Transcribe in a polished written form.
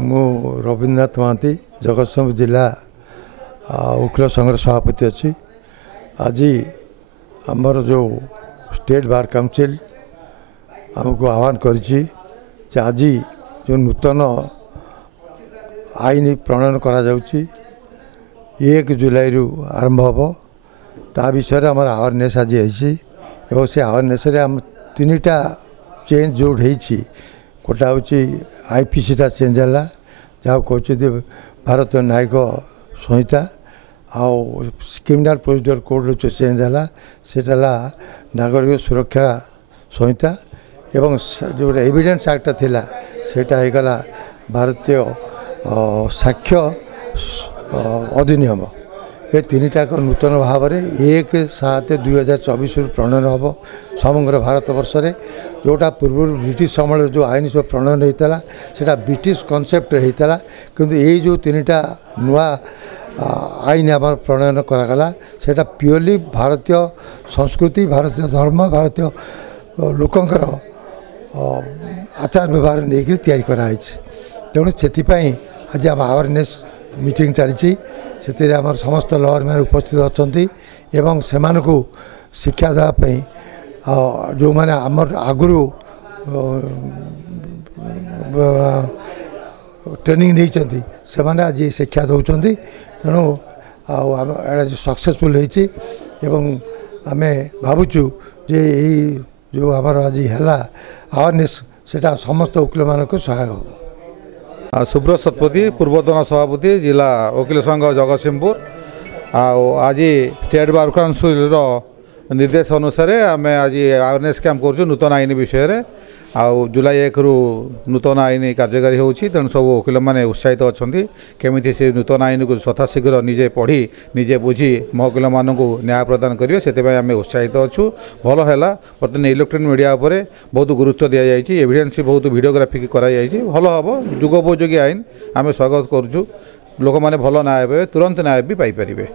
मु रवीन्द्रनाथ महांती जगतसिंहपुर जिला वकील संघर सभापति अच्छी आज आमर जो स्टेट बार काउंसिल आमको आह्वान करी आज जो नूतन आईन प्रणयन करा 1 जुलाई आरंभ हम ता विषय आम अवेयरनेस आज हो से अवेयरनेस आम 3टा चेंज जो गोटा हूँ आईपीसी टा चेंज है जहाँ कहते भारत न्यायिक संहिता आउ क्रिमिनल प्रोसीजर कोड जो चेंज है सेटा नागरिक सुरक्षा संहिता एवं जो एविडेंस एक्ट थिला सेटा होगला भारतीय साक्ष्य अधिनियम ये 3टाक नूतन भाव में 1/7/2024 प्रणयन हम समग्र भारत वर्ष में जोटा पूर्व ब्रिटिश समय जो आईन सब प्रणयन होता है ब्रिटिश कॉन्सेप्ट होता किंतु ये जो 3टा नुआ आईन आम प्रणयन करागला सेटा प्योरली भारतीय संस्कृति भारतीय धर्म भारतीय लोकंकर आचार व्यवहार नहीं तैयारी कराई तेणु से आज आम अवेयरनेस मीटिंग चली आम समस्त लॉयर मैन उपस्थित अच्छा एवं से शिक्षा देवाई जो मैंने आमर आगु ट्रेनिंग नहीं से आज शिक्षा दौरान तेणु सक्सेसफुल आम भावुँ जे जो आमर आज है अवेयरनेस से समस्त वकील मान सहायक हो। सुब्रत शतपथी पूर्वतन सभापति जिला वकील संघ जगतसिंहपुर आज स्टेट बार काउंसिल निर्देश अनुसार आम आज अवेयरनेस कैंप कर नूतन आईन विषय जुलाई 1 रु नूतन आईन कार्यकारी होती तेणु सब वकील मैंने उत्साहित अच्छा केमी से नूतन आईन को यथाशीघ्र निजे पढ़ी निजे बुझी वकील मानक न्याय प्रदान करेंगे से आम उत्साहित अच्छु भल है बर्तमान इलेक्ट्रोनिक मीडिया पर बहुत गुरुत्व दि जाए एविडेंस बहुत वीडियोग्राफी कराई भल हम जुगोपयोगी आईन आम स्वागत करुँ लोक मैंने भल न्याय पाए तुरंत न्याय भी पाइपर।